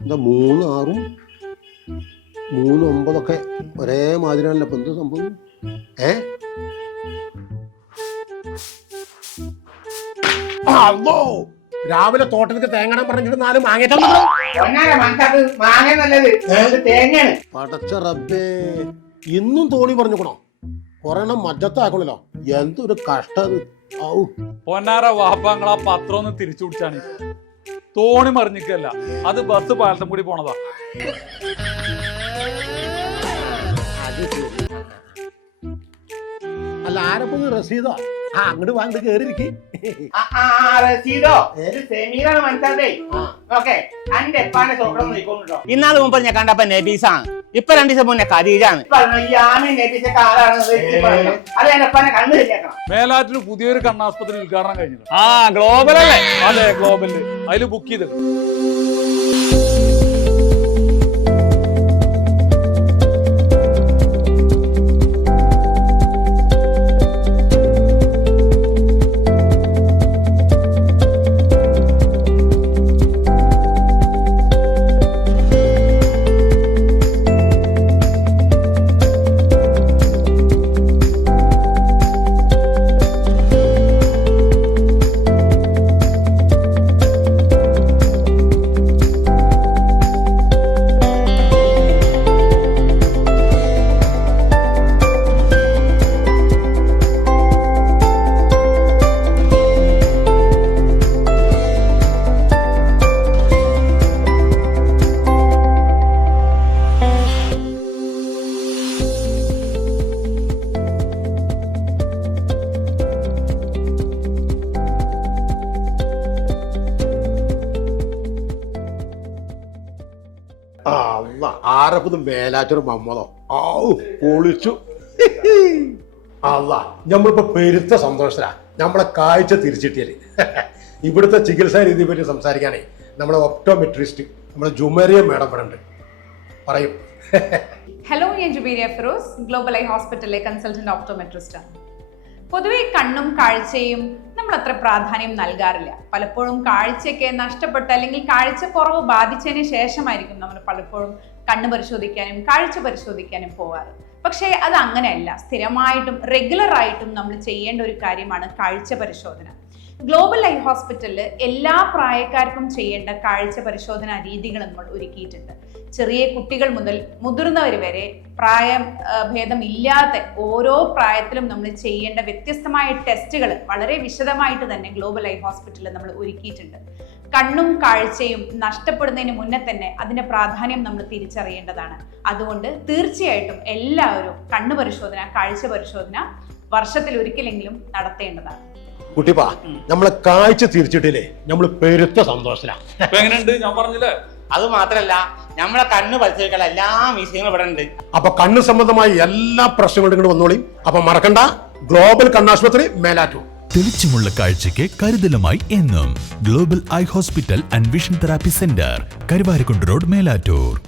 എന്താ മൂന്ന് ആറും മൂന്ന് ഒമ്പതൊക്കെ ഒരേ മാതിരിയാണല്ലോ. അപ്പം എന്ത് സംഭവം? ഏ? അല്ലോ രാവിലെ തോട്ടത്തിൽ തേങ്ങണം പറഞ്ഞിട്ട് നാല് മാങ്ങേറ്റം പടച്ച റബ്ബേ ഇന്നും തോണി പറഞ്ഞുക്കണോ? ഒരെണ്ണം മറ്റത്താക്കണല്ലോ എന്തൊരു കഷ്ടത്. പൊന്നാര വാപ്പാങ്ങൾ ആ പത്രം ഒന്ന് തിരിച്ചു പിടിച്ചാണ്. തോണി മറിഞ്ഞിക്കല്ല അത് ബസ് പാലത്തും കൂടി പോണതാ. അല്ല ആരപ്പോ റസീദോ ആ അങ്ങോട്ട് വാങ്ങി കയറിയിരിക്കും ആ, ആ, ആ, റസീദോ ഇത് സെമീറാണ് മനസ്സതേ ഓക്കെ അന്റെ എപ്പാന്റെ സ്വപ്നം നോക്കിക്കോട്ടോ ഇന്നാൾ മുമ്പ് ഞാൻ കണ്ടപ്പോ നബീസാണ്. ഇപ്പൊ രണ്ടു ദിവസം മുന്നേ കരീജാണ് മേലാറ്റിൽ പുതിയൊരു കണ്ണാസ്പത്രി ഉദ്ഘാടനം കഴിഞ്ഞു ആ ഗ്ലോബൽ അല്ലേ അതെ ഗ്ലോബലിൽ. അതിൽ ബുക്ക് ചെയ്ത് ആരപ്പത് മേലാറ്റൊരു മമ്മതോ. ഔ പൊളിച്ചു. അല്ല നമ്മളിപ്പോ പെരുത്ത സന്തോഷത്തിലാ. നമ്മളെ കാഴ്ച തിരിച്ചിട്ടിയൽ. ഇവിടുത്തെ ചികിത്സാ രീതിയെ പറ്റി സംസാരിക്കാനേ നമ്മളെ ഒപ്റ്റോമെട്രിസ്റ്റ് നമ്മളെ ജുമേറിയ മേഡം ഇവിടെ പറയും. ഹലോ ഞാൻ ജുബീരിയ ഫിറോസ് ഗ്ലോബൽ ഐ ഹോസ്പിറ്റലിലെ കൺസൾട്ടന്റ് ഓപ്റ്റോമെട്രിസ്റ്റ് ആണ്. പൊതുവെ കണ്ണും കാഴ്ചയും നമ്മൾ അത്ര പ്രാധാന്യം നൽകാറില്ല. പലപ്പോഴും കാഴ്ചയൊക്കെ നഷ്ടപ്പെട്ട അല്ലെങ്കിൽ കാഴ്ചക്കുറവ് ബാധിച്ചതിന് ശേഷമായിരിക്കും നമ്മൾ പലപ്പോഴും കണ്ണ് പരിശോധിക്കാനും കാഴ്ച പരിശോധിക്കാനും പോകാറ് പക്ഷേ അത് അങ്ങനെയല്ല. സ്ഥിരമായിട്ടും റെഗുലർ ആയിട്ടും നമ്മൾ ചെയ്യേണ്ട ഒരു കാര്യമാണ് കാഴ്ച പരിശോധന. ഗ്ലോബൽ ഐ ഹോസ്പിറ്റലിൽ എല്ലാ പ്രായക്കാർക്കും ചെയ്യേണ്ട കാഴ്ച പരിശോധനാ രീതികൾ നമ്മൾ ഒരുക്കിയിട്ടുണ്ട്. ചെറിയ കുട്ടികൾ മുതൽ മുതിർന്നവർ വരെ പ്രായം ഭേദമില്ലാതെ ഓരോ പ്രായത്തിലും നമ്മൾ ചെയ്യേണ്ട വ്യത്യസ്തമായ ടെസ്റ്റുകൾ വളരെ വിശദമായിട്ട് തന്നെ ഗ്ലോബൽ ഐ ഹോസ്പിറ്റലിൽ നമ്മൾ ഒരുക്കിയിട്ടുണ്ട്. കണ്ണും കാഴ്ചയും നഷ്ടപ്പെടുന്നതിന് മുന്നേ തന്നെ അതിന്റെ പ്രാധാന്യം നമ്മൾ തിരിച്ചറിയേണ്ടതാണ്. അതുകൊണ്ട് തീർച്ചയായിട്ടും എല്ലാവരും കണ്ണു പരിശോധന കാഴ്ച പരിശോധന വർഷത്തിൽ ഒരിക്കലെങ്കിലും നടത്തേണ്ടതാണ്. കുട്ടിപ്പാ നമ്മളെ കാഴ്ച തിരിച്ചിട്ടില്ലേ? നമ്മൾ പെരുത്ത സന്തോഷത്തിലാണ് എങ്ങനെയുണ്ട്? ഞാൻ പറഞ്ഞില്ലേ? അത് മാത്രല്ല നമ്മളെ കണ്ണ് പരിശോധിക്കാനുള്ള എല്ലാ വിഷയങ്ങളും ഇവിടെ ഉണ്ട്. അപ്പൊ കണ്ണ് സംബന്ധമായ എല്ലാ പ്രശ്നങ്ങളും ഇങ്ങോട്ട് വന്നോളി. അപ്പൊ മറക്കണ്ട. ഗ്ലോബൽ കണ്ണാശുപത്രി മേലാറ്റൂർ. തെളിച്ചമുള്ള കാഴ്ചയ്ക്ക് കരുതലുമായി എന്നും global eye hospital and vision therapy centre Karuvarakundu road Melattur.